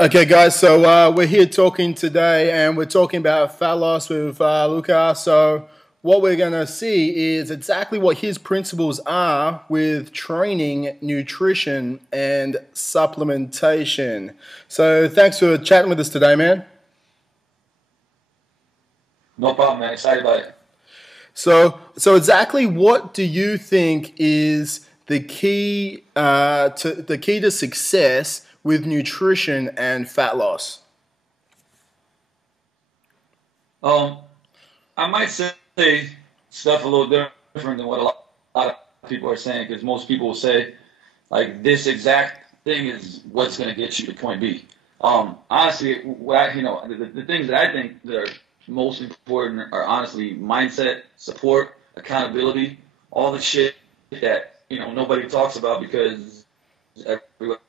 Okay, guys, so we're here talking today and we're talking about fat loss with Luka. So, what we're going to see is exactly what his principles are with training, nutrition, and supplementation. So, thanks for chatting with us today, man. No problem, man. Excited about it. So exactly what do you think is the key to success with nutrition and fat loss? Um, I might say stuff a little different than what a lot of people are saying, because most people will say like this exact thing is what's going to get you to point B. Honestly, the things that I think that are most important are honestly mindset, support, accountability, all the shit that nobody talks about because everybody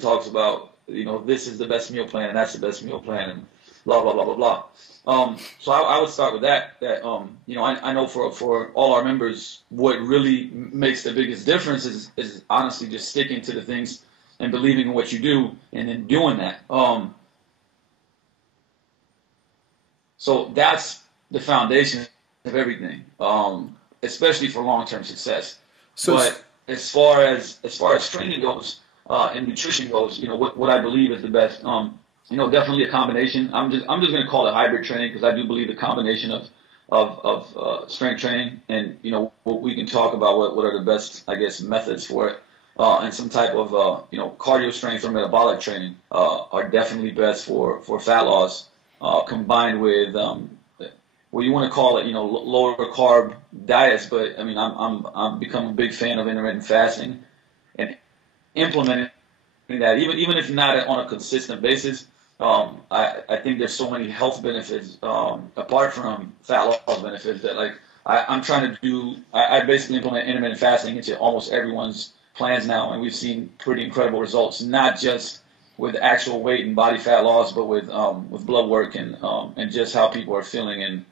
talks about this is the best meal plan and that's the best meal plan and blah blah blah blah blah. So I would start with that. I know for all our members, what really makes the biggest difference is honestly just sticking to the things and believing in what you do and then doing that. So that's the foundation of everything, especially for long-term success. So, But as far as training goes and nutrition goes, what I believe is the best. Definitely a combination. I'm just going to call it hybrid training because I do believe the combination of strength training and we can talk about what are the best, I guess, methods for it. And some type of cardio strength or metabolic training are definitely best for fat loss, combined with what you want to call it, lower carb diets. But I mean, I'm become a big fan of intermittent fasting and implementing that, even if not on a consistent basis. I think there's so many health benefits apart from fat loss benefits that like I'm trying to do. I basically implement intermittent fasting into almost everyone's plans now, and we've seen pretty incredible results, not just with actual weight and body fat loss, but with blood work and just how people are feeling and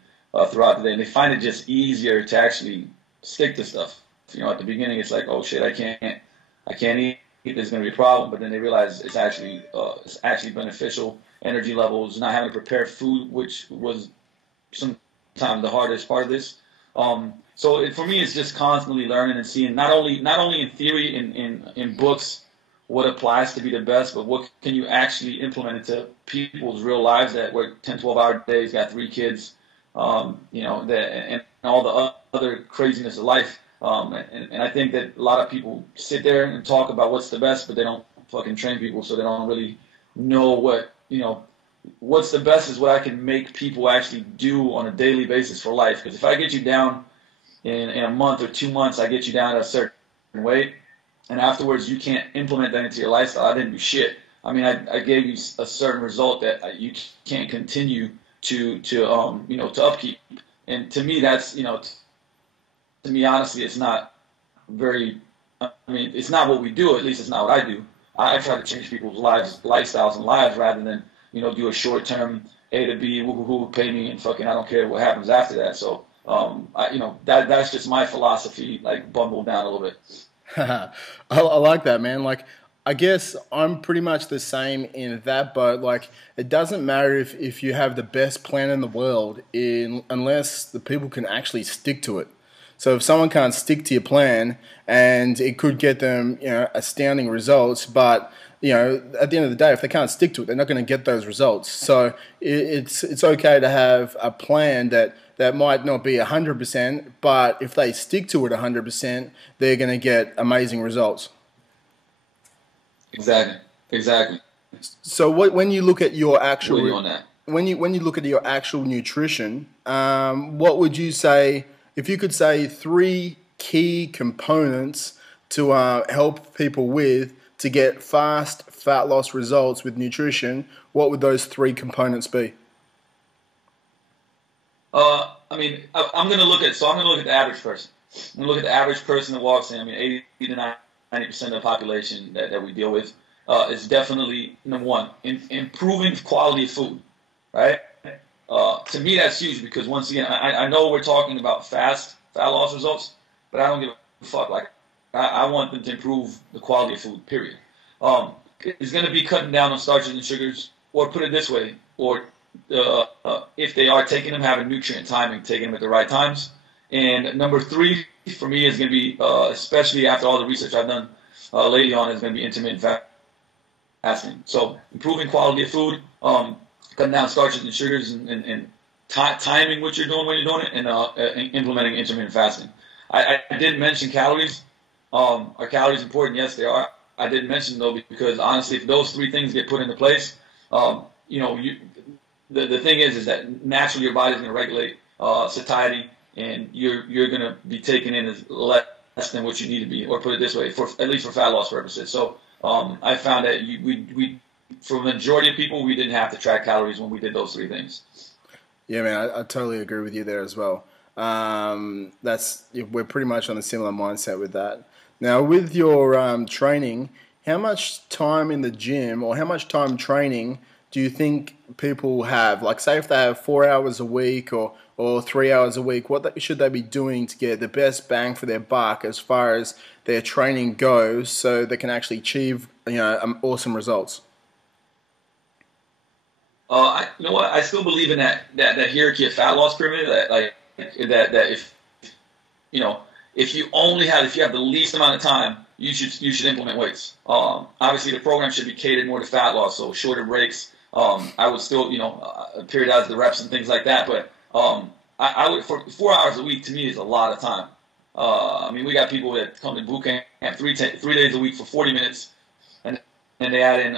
throughout the day. And they find it just easier to actually stick to stuff. At the beginning, it's like, oh shit, I can't eat. There's going to be a problem, but then they realize it's actually beneficial. Energy levels, not having to prepare food, which was sometimes the hardest part of this. For me, it's just constantly learning and seeing not only in theory in books what applies to be the best, but what can you actually implement into people's real lives that work 10, 12-hour days, got 3 kids, and all the other craziness of life. And I think that a lot of people sit there and talk about what's the best, but they don't fucking train people, so they don't really know what's the best is what I can make people actually do on a daily basis for life. Because if I get you down in a month or 2 months, I get you down to a certain weight, and afterwards you can't implement that into your lifestyle, I didn't do shit. I mean, I gave you a certain result that you can't continue to upkeep. And to me, that's to me, honestly, it's not very. I mean, it's not what we do. At least it's not what I do. I try to change people's lives, lifestyles, and lives rather than do a short term A to B, who pay me, and fucking I don't care what happens after that. So that's just my philosophy, like bundled down a little bit. I like that, man. Like, I guess I'm pretty much the same in that boat. Like, it doesn't matter if you have the best plan in the world, unless the people can actually stick to it. So if someone can't stick to your plan, and it could get them, astounding results, but at the end of the day, if they can't stick to it, they're not going to get those results. So it's okay to have a plan that might not be 100%, but if they stick to it 100%, they're going to get amazing results. Exactly. Exactly. So when you look at your With you actual on that. when you look at your actual nutrition, what would you say if you could say three key components to help people with to get fast fat loss results with nutrition? What would those three components be? I mean, I'm going to look at. So I'm going to look at the average person. I'm going to look at the average person that walks in. I mean, 80 to 90% of the population that we deal with is definitely number one, improving quality of food, right? To me, that's huge because once again, I know we're talking about fat loss results, but I don't give a fuck. Like, I want them to improve the quality of food. Period. is going to be cutting down on starches and sugars, or put it this way, or if they are taking them, having nutrient timing, taking them at the right times. And number three for me is going to be, especially after all the research I've done lately on, is going to be intermittent fasting. So improving quality of food, cutting down starches and sugars, and timing what you're doing when you're doing it, and implementing intermittent fasting. I did mention calories. Are calories important? Yes, they are. I didn't mention though because honestly, if those three things get put into place, the thing is that naturally your body's going to regulate satiety, and you're going to be taking in as less than what you need to be, or put it this way, at least for fat loss purposes. So I found that we for the majority of people, we didn't have to track calories when we did those three things. Yeah, man, I totally agree with you there as well. We're pretty much on a similar mindset with that. Now, with your training, how much time in the gym or how much time training do you think people have? Like, say if they have 4 hours a week or 3 hours a week, should they be doing to get the best bang for their buck as far as their training goes, so they can actually achieve awesome results? You know what? I still believe in that hierarchy of fat loss pyramid. That if you have the least amount of time, you should implement weights. Obviously, the program should be catered more to fat loss, so shorter breaks. I would still periodize the reps and things like that. But I would, for 4 hours a week, to me is a lot of time. I mean, we got people that come to boot camp 3 days a week for 40 minutes. And they add in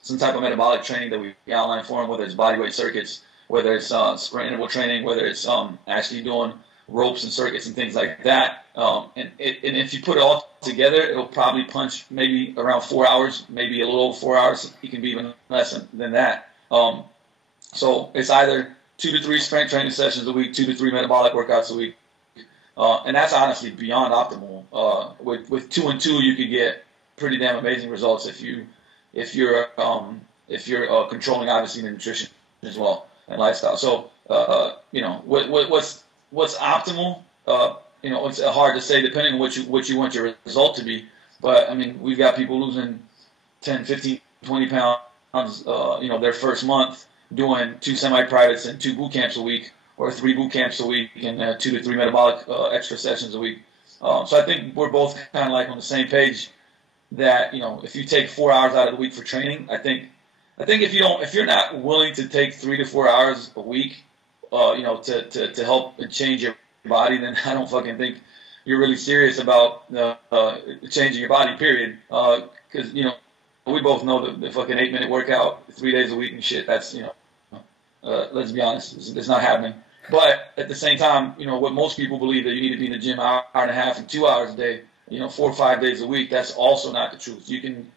some type of metabolic training that we outline for them, whether it's bodyweight circuits, whether it's sprint interval training, whether it's actually doing ropes and circuits and things like that. And if you put it all together, it'll probably punch maybe around 4 hours, maybe a little over 4 hours. It can be even less than that. So it's either 2 to 3 strength training sessions a week, 2 to 3 metabolic workouts a week. And that's honestly beyond optimal. With 2 and 2, you could get pretty damn amazing results if you're controlling obviously the nutrition as well and lifestyle. So what's optimal? It's hard to say depending on what you want your result to be. But I mean, we've got people losing 10, 15, 20 pounds. Their first month doing 2 semi-privates and 2 boot camps a week, or 3 boot camps a week, and 2 to 3 metabolic extra sessions a week. So I think we're both kind of like on the same page. That if you take 4 hours out of the week for training, I think if you're not willing to take 3 to 4 hours a week, to help change your body, then I don't fucking think you're really serious about changing your body. Period. Because we both know the fucking 8-minute workout 3 days a week and shit. That's let's be honest, it's not happening. But at the same time, what most people believe that you need to be in the gym hour and a half and 2 hours a day. 4 or 5 days a week. That's also not the truth. You can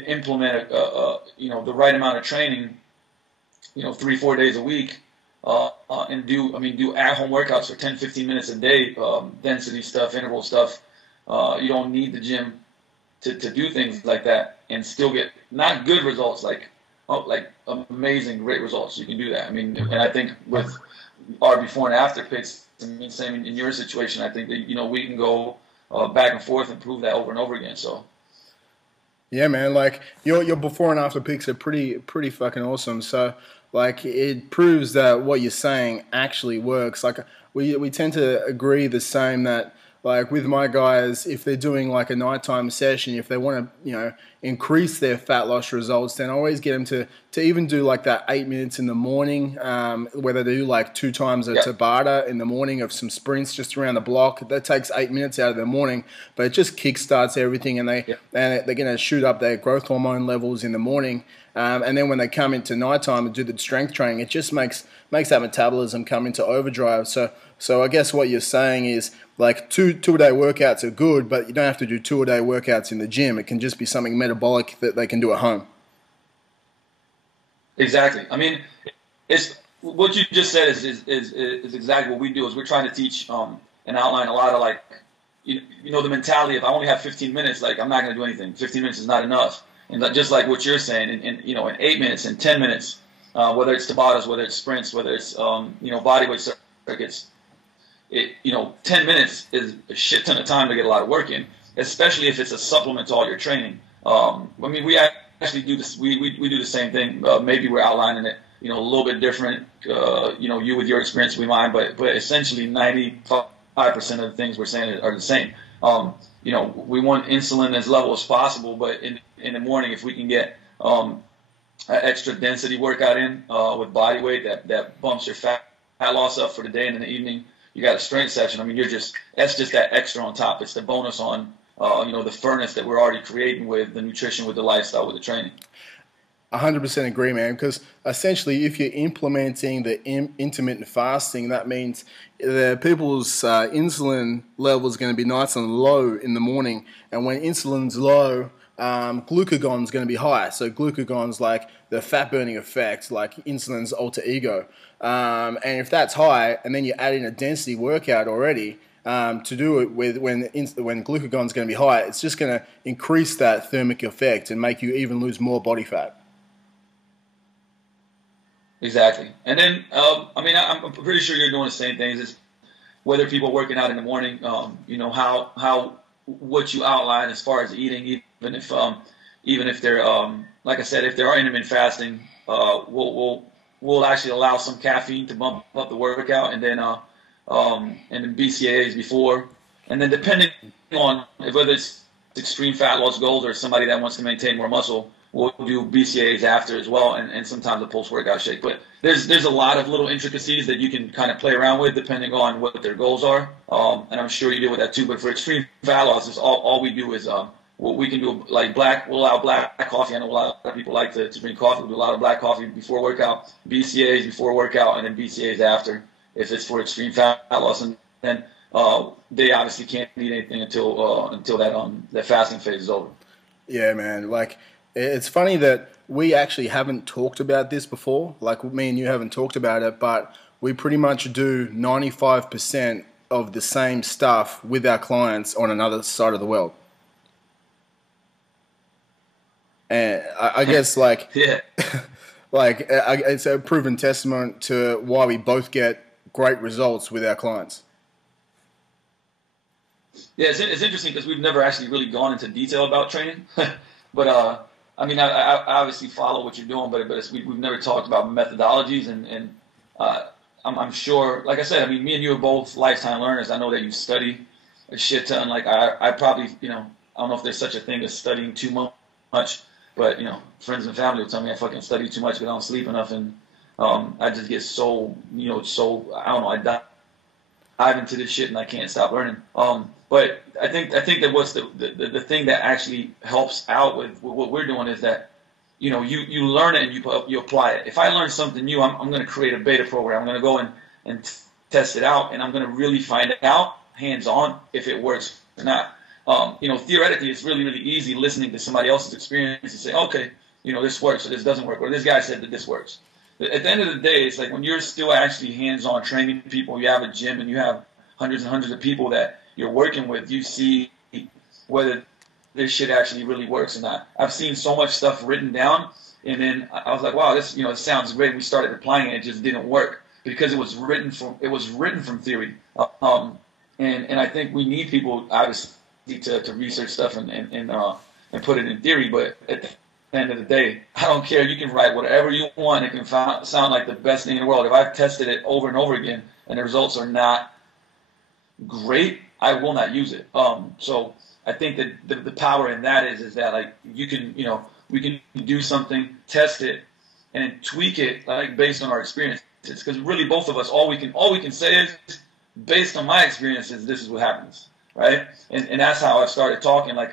implement the right amount of training, 3-4 days a week, and do at-home workouts for 10-15 minutes a day, density stuff, interval stuff. You don't need the gym to do things like that and still get not good results, like amazing, great results. You can do that. I mean, and I think with our before and after pics, same in your situation, I think that we can go back and forth and prove that over and over again. So yeah, man, like your before and after pics are pretty fucking awesome. So like it proves that what you're saying actually works. Like we tend to agree the same, that like with my guys, if they're doing like a nighttime session, if they want to increase their fat loss results, then I always get them to even do like that 8 minutes in the morning, where they do like 2 times a Tabata in the morning of some sprints just around the block. That takes 8 minutes out of their morning, but it just kickstarts everything, and they're going to shoot up their growth hormone levels in the morning. And then when they come into nighttime and do the strength training, it just makes that metabolism come into overdrive. So I guess what you're saying is like two-a-day workouts are good, but you don't have to do 2-a-day workouts in the gym. It can just be something metabolic that they can do at home. Exactly. I mean, it's what you just said is exactly what we do. Is we're trying to teach and outline a lot of like the mentality of I only have 15 minutes. Like I'm not going to do anything. 15 minutes is not enough. And just like what you're saying, in 8 minutes and 10 minutes, whether it's Tabatas, whether it's sprints, whether it's bodyweight circuits, 10 minutes is a shit ton of time to get a lot of work in, especially if it's a supplement to all your training. I mean, we actually do this. We do the same thing. Maybe we're outlining it, a little bit different. You with your experience, we mine, but essentially 95% of the things we're saying are the same. We want insulin as level as possible, but in the morning, if we can get an extra density workout in with body weight that bumps your fat loss up for the day, and in the evening you got a strength session. I mean, that's just that extra on top. It's the bonus on the furnace that we're already creating with the nutrition, with the lifestyle, with the training. 100% agree, man, because essentially if you're implementing the intermittent fasting, that means the people's insulin level is going to be nice and low in the morning, and when insulin's low, glucagon's going to be high. So glucagon's like the fat burning effect, like insulin's alter ego. And if that's high, and then you add in a density workout already to do it with when glucagon's going to be high, it's just going to increase that thermic effect and make you even lose more body fat. Exactly. And then, I'm pretty sure you're doing the same things. Is whether people are working out in the morning, how what you outline as far as eating, even if they're like I said, if they're intermittent fasting, we'll actually allow some caffeine to bump up the workout, and then BCAAs before, and then depending on whether it's extreme fat loss goals or somebody that wants to maintain more muscle, we'll do BCAAs after as well, and sometimes a post-workout shake. But there's a lot of little intricacies that you can kind of play around with depending on what their goals are, and I'm sure you deal with that too. But for extreme fat loss, all we do is what we can do, like we'll allow black coffee. I know a lot of people like to drink coffee. We'll do a lot of black coffee before workout, BCAAs before workout, and then BCAAs after if it's for extreme fat loss. And then they obviously can't eat anything until that fasting phase is over. Yeah, man. Like, it's funny that we actually haven't talked about this before. Like, me and you haven't talked about it, but we pretty much do 95% of the same stuff with our clients on another side of the world. And I guess, like, Yeah. It's a proven testament to why we both get great results with our clients. Yeah, it's interesting because we've never actually really gone into detail about training, but I obviously follow what you're doing, but we've never talked about methodologies, and I'm sure, like I said, I mean, me and you are both lifetime learners. I know that you study a shit ton. Like I probably, I don't know if there's such a thing as studying too much, but friends and family will tell me I fucking study too much, but I don't sleep enough, and I just get so I don't know, I dive into this shit and I can't stop learning. But I think that what's the thing that actually helps out with what we're doing is that you learn it and you apply it. If I learn something new, I'm going to create a beta program. I'm going to go and test it out, and I'm going to really find out hands on if it works or not. Theoretically, it's really, really easy listening to somebody else's experience and say, okay, this works or this doesn't work, or this guy said that this works. At the end of the day, it's like when you're still actually hands-on training people, you have a gym and you have hundreds and hundreds of people that you're working with, you see whether this shit actually really works or not. I've seen so much stuff written down, and then I was like, wow, this it sounds great. We started applying it, it just didn't work because it was written from theory. And I think we need people obviously to research stuff and put it in theory, but at the end of the day, I don't care. You can write whatever you want. It can sound like the best thing in the world. If I've tested it over and over again and the results are not great, I will not use it. So I think that the power in that is that like you can, we can do something, test it, and then tweak it like based on our experiences. Because really, both of us, all we can say is, based on my experiences, this is what happens, right? And that's how I started talking. Like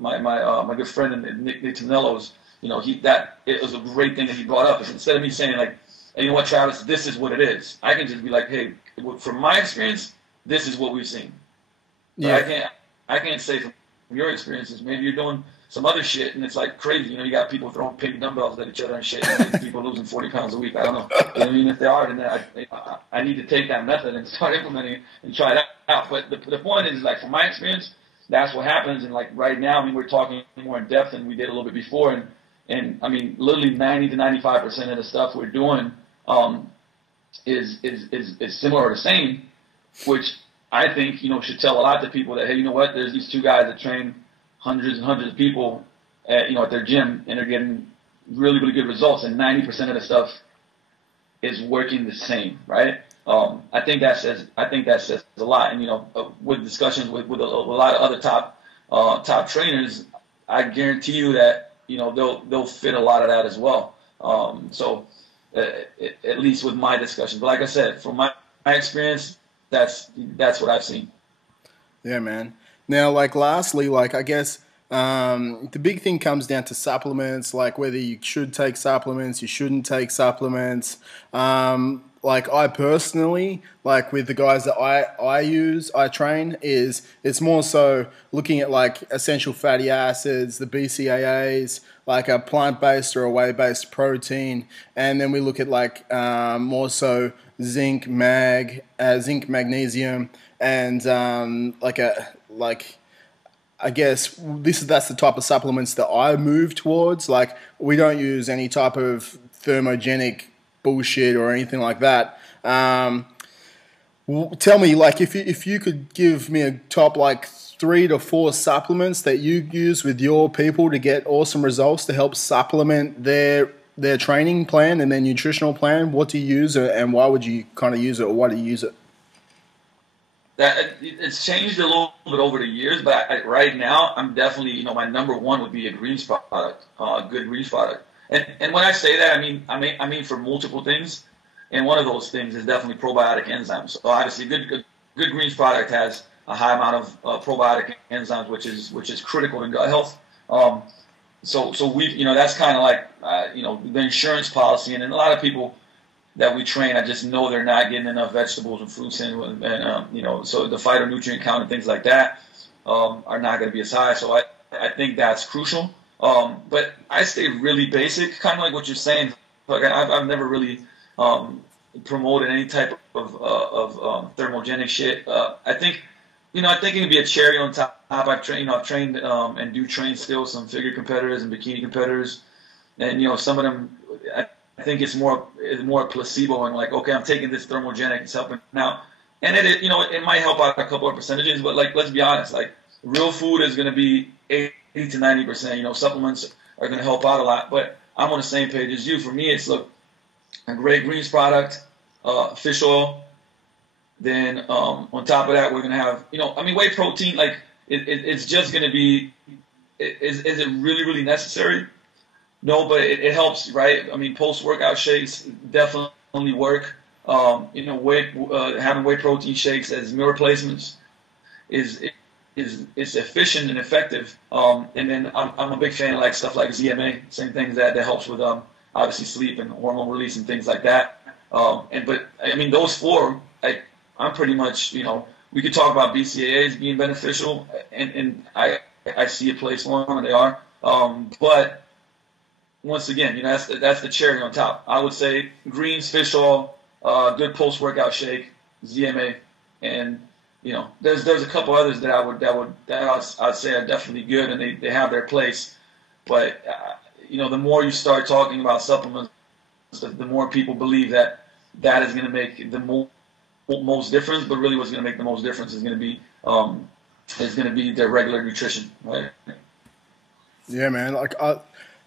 my good friend Nick Tonello's, it was a great thing that he brought up. Is instead of me saying like, hey, you know what, Travis, this is what it is, I can just be like, hey, from my experience, this is what we've seen. Yeah. I can't say from your experiences. Maybe you're doing some other shit and it's like crazy. You got people throwing pink dumbbells at each other and shit. And people losing 40 pounds a week. I don't know. I mean, if they are, then I need to take that method and start implementing it and try it out. But the point is, like, from my experience, that's what happens. And like right now, I mean, we're talking more in depth than we did a little bit before. And I mean, literally 90 to 95% of the stuff we're doing is similar or the same, which I think should tell a lot to people that, hey, you know what? There's these two guys that train hundreds and hundreds of people at their gym, and they're getting really, really good results, and 90% of the stuff is working the same, right? I think that says a lot. And with discussions with a lot of other top trainers, I guarantee you that they'll fit a lot of that as well. At least with my discussions. But like I said, from my experience, that's what I've seen. Yeah, man. Now, like, lastly, like, I guess the big thing comes down to supplements, like whether you should take supplements, you shouldn't take supplements. Like, I personally, like with the guys that I train, it's more so looking at like essential fatty acids, the BCAAs, like a plant-based or a whey-based protein, and then we look at like more so zinc, magnesium, and I guess that's the type of supplements that I move towards. Like, we don't use any type of thermogenic bullshit or anything like that. Tell me, like, if you could give me a top like 3 to 4 supplements that you use with your people to get awesome results to help supplement their training plan and their nutritional plan, what do you use, and why would you kind of use it, or why do you use it? That it's changed a little bit over the years, but right now I'm definitely, my number one would be a greens product, a good greens product. And when I say that, I mean for multiple things, and one of those things is definitely probiotic enzymes. So obviously, good greens product has a high amount of probiotic enzymes, which is critical in gut health. So we, that's kind of like the insurance policy, and a lot of people that we train, I just know they're not getting enough vegetables and fruits in, and so the phytonutrient count and things like that are not going to be as high. So I think that's crucial. But I stay really basic, kind of like what you're saying. Like I've never really promoted any type of thermogenic shit. I think it can be a cherry on top. I've trained and do train still some figure competitors and bikini competitors, and some of them. I think it's more placebo, and like, okay, I'm taking this thermogenic, it's helping out, and it might help out a couple of percentages, but like, let's be honest, like real food is going to be 80 to 90%. Supplements are going to help out a lot, but I'm on the same page as you. For me, it's a great greens product, fish oil. Then on top of that, we're going to have whey protein. Like it's just going to be. Is it really, really necessary? No, but it helps, right? Post-workout shakes definitely work. Having whey protein shakes as meal replacements is efficient and effective. And then I'm a big fan of like stuff like ZMA, same things that helps with obviously sleep and hormone release and things like that. But those 4, I'm pretty much we could talk about BCAAs being beneficial, and I see a place for them, and they are. But once again, that's the cherry on top. I would say greens, fish oil, good post-workout shake, ZMA, and there's a couple others that I'd say are definitely good, and they have their place. But the more you start talking about supplements, the more people believe that is going to make the most difference. But really, what's going to make the most difference is going to be their regular nutrition, right? Yeah, man. Like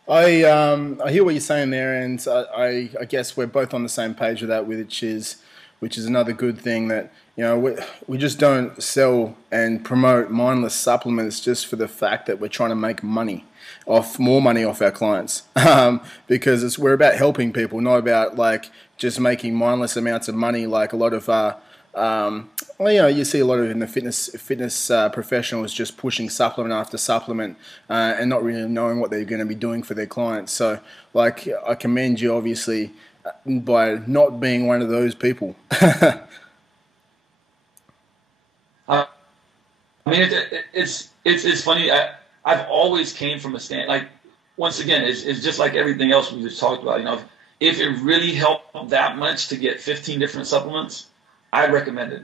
I hear what you're saying there, and I guess we're both on the same page with that, which is another good thing, that we just don't sell and promote mindless supplements just for the fact that we're trying to make more money off our clients, because we're about helping people, not about like just making mindless amounts of money, like a lot of you see a lot of in the fitness professionals just pushing supplement after supplement and not really knowing what they're going to be doing for their clients. So, like, I commend you, obviously, by not being one of those people. It's funny. I've always came from a stand, like, once again, it's just like everything else we just talked about. If it really helped that much to get 15 different supplements, I recommend it,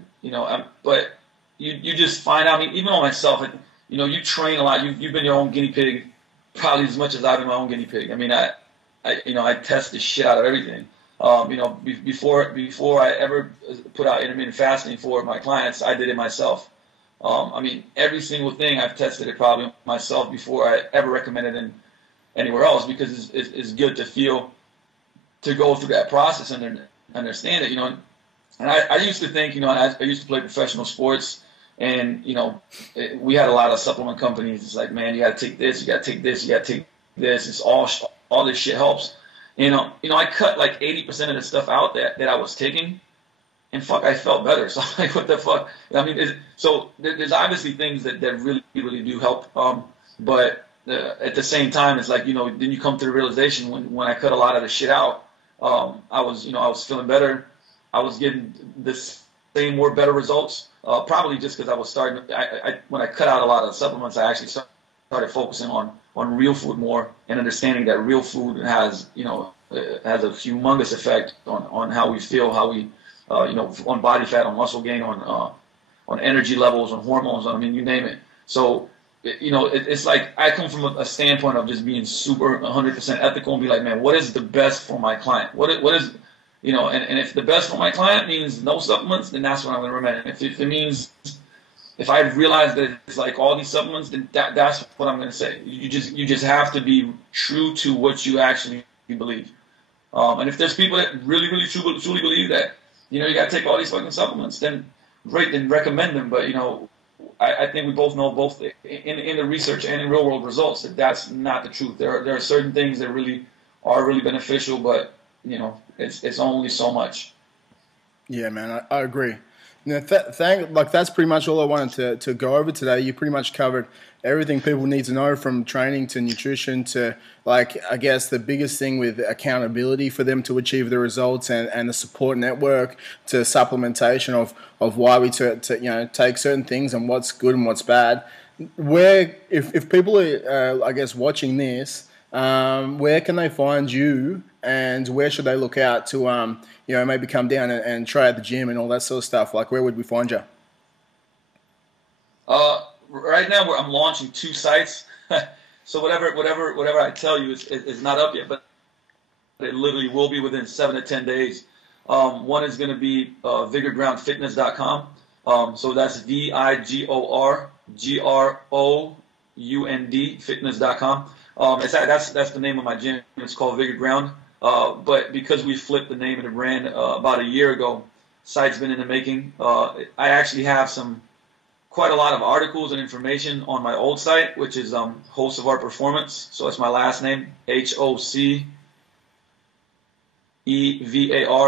but you just find out. Even on myself, you train a lot. You've been your own guinea pig, probably as much as I've been my own guinea pig. I test the shit out of everything. Before I ever put out intermittent fasting for my clients, I did it myself. I mean, every single thing I've tested it probably myself before I ever recommended it anywhere else, because it's good to feel, to go through that process and understand it, you know. And I used to think, you know, I used to play professional sports, and, you know, we had a lot of supplement companies. It's like, man, you got to take this, you got to take this, you got to take this. It's all this shit helps. You know, I cut like 80% of the stuff out that I was taking, and fuck, I felt better. So I'm like, what the fuck? I mean, so there's obviously things that really, really do help. But at the same time, it's like, you know, then you come to the realization when I cut a lot of the shit out, I was feeling better. I was getting the same or better results. Probably just because I was starting. When I cut out a lot of the supplements, I actually started focusing on real food more, and understanding that real food has, you know, has a humongous effect on how we feel, how we, you know, on body fat, on muscle gain, on energy levels, on hormones, I mean, you name it. So, you know, it's like I come from a standpoint of just being super 100% ethical and be like, man, what is the best for my client? What is, you know, and if the best for my client means no supplements, then that's what I'm going to recommend. If it means, if I realize that it's like all these supplements, then that's what I'm going to say. You just have to be true to what you actually believe. And if there's people that really, really truly believe that, you know, you got to take all these fucking supplements, then great, then recommend them. But, you know, I think we both know, both in the research and in real world results, that that's not the truth. There are certain things that really are really beneficial, but, you know, it's only so much. Yeah, man, I agree. You know, that's pretty much all I wanted to go over today. You pretty much covered everything people need to know, from training to nutrition to, like, I guess the biggest thing with accountability for them to achieve the results, and the support network, to supplementation of why we you know, take certain things and what's good and what's bad. Where, if people are I guess watching this, where can they find you, and where should they look out to you know, maybe come down and try at the gym and all that sort of stuff? Like, where would we find you? Right now, I'm launching 2 sites. So whatever I tell you is not up yet, but it literally will be within 7 to 10 days. One is going to be vigorgroundfitness.com. So that's VIGORGROUND fitness.com. That's the name of my gym. It's called Vigor Ground. But because we flipped the name of the brand about a year ago, site's been in the making. I actually have quite a lot of articles and information on my old site, which is Host of Our Performance. So it's my last name, HOCEVAR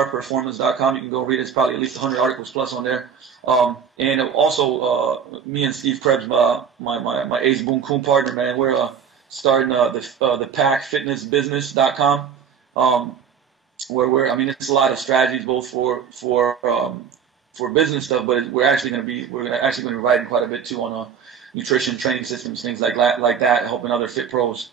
performance.com. You can go read it. It's probably at least 100 articles plus on there. And also, me and Steve Krebs, my Ace Boon Coon partner, man, we're starting the packfitnessbusiness.com. Where I mean, it's a lot of strategies both for business stuff, but we're actually going to be writing quite a bit too on nutrition, training systems, things like that, helping other fit pros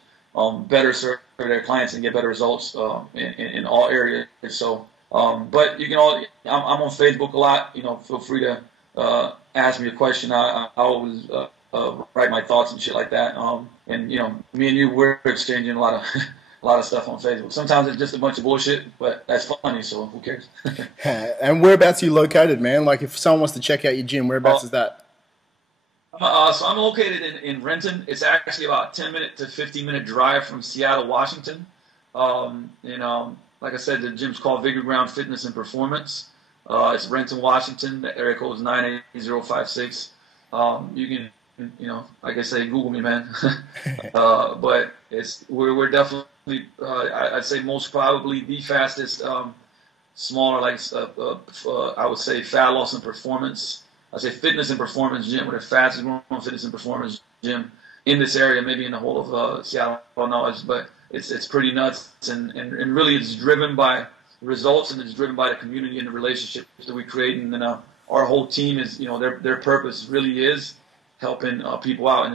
better serve their clients and get better results in all areas. So, but you can I'm on Facebook a lot. You know, feel free to ask me a question. I always write my thoughts and shit like that. And, you know, me and you, we're exchanging a lot of stuff on Facebook. Sometimes it's just a bunch of bullshit, but that's funny, so who cares? And whereabouts are you located, man? Like, if someone wants to check out your gym, whereabouts is that? So I'm located in Renton. It's actually about a 10-minute to 15-minute drive from Seattle, Washington. Like I said, the gym's called Vigor Ground Fitness and Performance. It's Renton, Washington. The area code is 98056. You can, you know, like I say, Google me, man. But we're definitely, I'd say most probably the fastest, smaller, like I would say, fat loss and performance. I'd say fitness and performance gym. We're the fastest growing fitness and performance gym in this area, maybe in the whole of Seattle, knowledge. But it's pretty nuts, and really it's driven by results, and it's driven by the community and the relationships that we create. And then our whole team is, you know, their purpose really is helping people out. And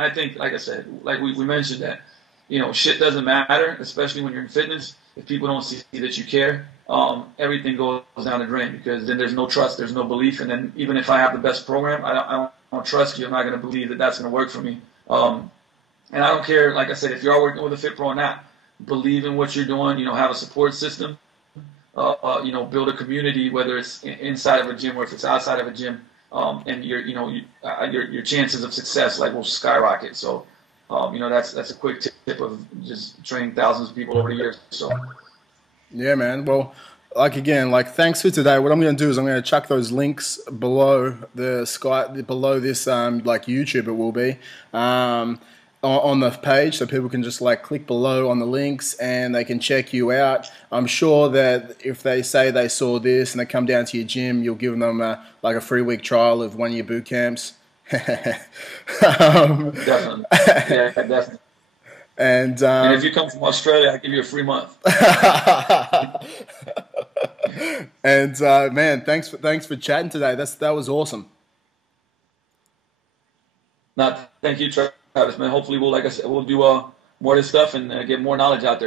I think, like I said, like we mentioned, that, you know, shit doesn't matter, especially when you're in fitness. If people don't see that you care, everything goes down the drain, because then there's no trust, there's no belief. And then even if I have the best program, I don't trust you. I'm not going to believe that that's going to work for me. And I don't care, like I said, if you are working with a fit pro or not, believe in what you're doing, you know, have a support system, you know, build a community, whether it's inside of a gym or if it's outside of a gym. and your chances of success like will skyrocket. So, that's a quick tip of just training thousands of people over the years. So. Yeah, man. Well, like again, like thanks for today. What I'm going to do is I'm going to chuck those links below the sky, below this like YouTube. It will be on the page, so people can just like click below on the links and they can check you out. I'm sure that if they say they saw this and they come down to your gym, you'll give them like a 3-week trial of one of your boot camps. Definitely, yeah, definitely. And if you come from Australia, I'll give you a free month. And man, thanks for chatting today. That was awesome. Thank you, Travis, man. Hopefully, like I said, we'll do more of this stuff and get more knowledge out there.